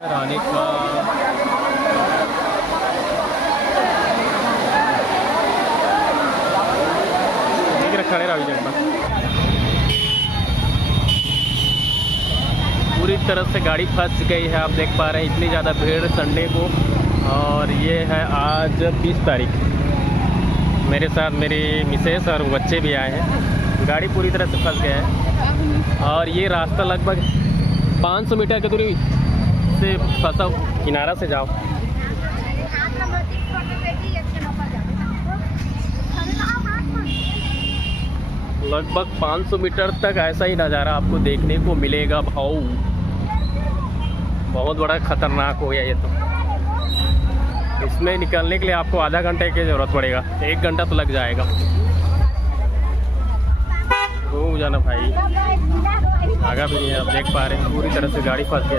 आने का खड़े रहो जगह। पूरी तरह से गाड़ी फंस गई है, आप देख पा रहे हैं इतनी ज़्यादा भीड़ संडे को। और ये है आज 20 तारीख। मेरे साथ मेरी मिसेस और बच्चे भी आए हैं। गाड़ी पूरी तरह से फंस गया है और ये रास्ता लगभग 500 मीटर की दूरी से फंसा। किनारा से जाओ। लगभग 500 मीटर तक ऐसा ही नज़ारा आपको देखने को मिलेगा। भाऊ बहुत बड़ा खतरनाक हो गया ये तो। इसमें निकलने के लिए आपको आधा घंटे की ज़रूरत पड़ेगा, 1 घंटा तो लग जाएगा। हो जाना भाई, आगा भी नहीं है। आप देख पा रहे हैं पूरी तरह से गाड़ी फंस गई।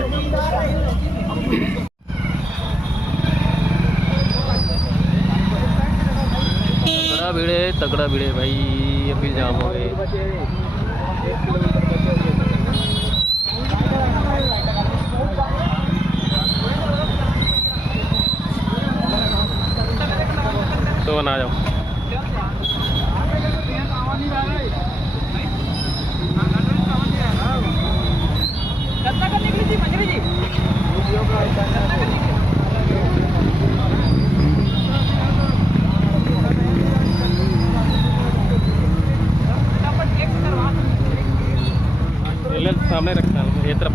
तगड़ा भिड़े भाई, अभी जाम हो गए। तो ना जाओ। सामने रखना है ये तरफ।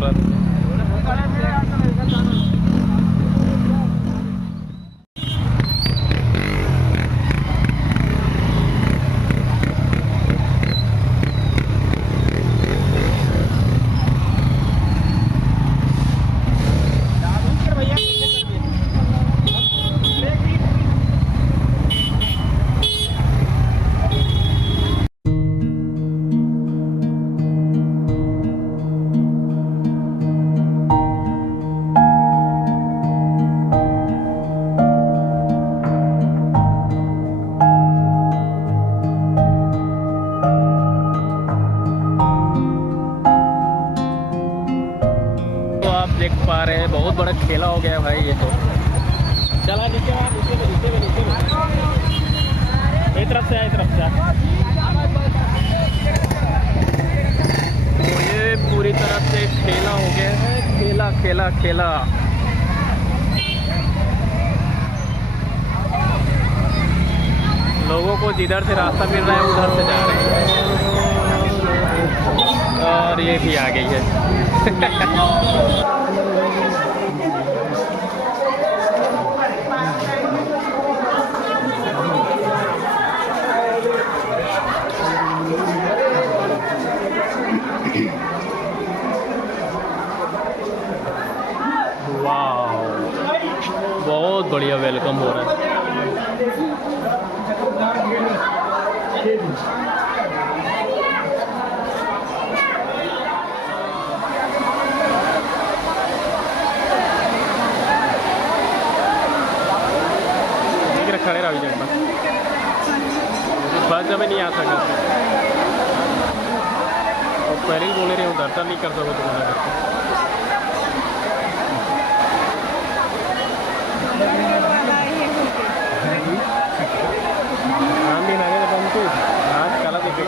देख पा रहे हैं बहुत बड़ा खेला हो गया भाई ये तो। चला नीचे तरफ से आए तरफ से। तो ये पूरी तरह से खेला हो गया है। खेला खेला खेला। लोगों को जिधर से रास्ता मिल रहा है उधर से जा रहे हैं। और ये भी आ गई है। वाह, बहुत बढ़िया वेलकम हो रहा है। खड़े रहो जगह, बस जब नहीं आ सकता। और पहले ही बोले रहे हो दर्शन नहीं कर सको तुम्हारा करके। हाँ भी ना तो आज कला देखे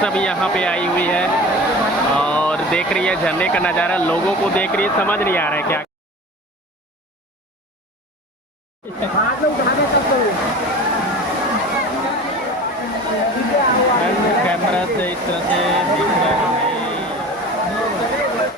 सभी यहाँ पे आई हुई है और देख रही है झरने का नज़ारा। लोगों को देख रही है, समझ नहीं आ रहा है क्या। कैमरा से इस तरह से दिख रहा है।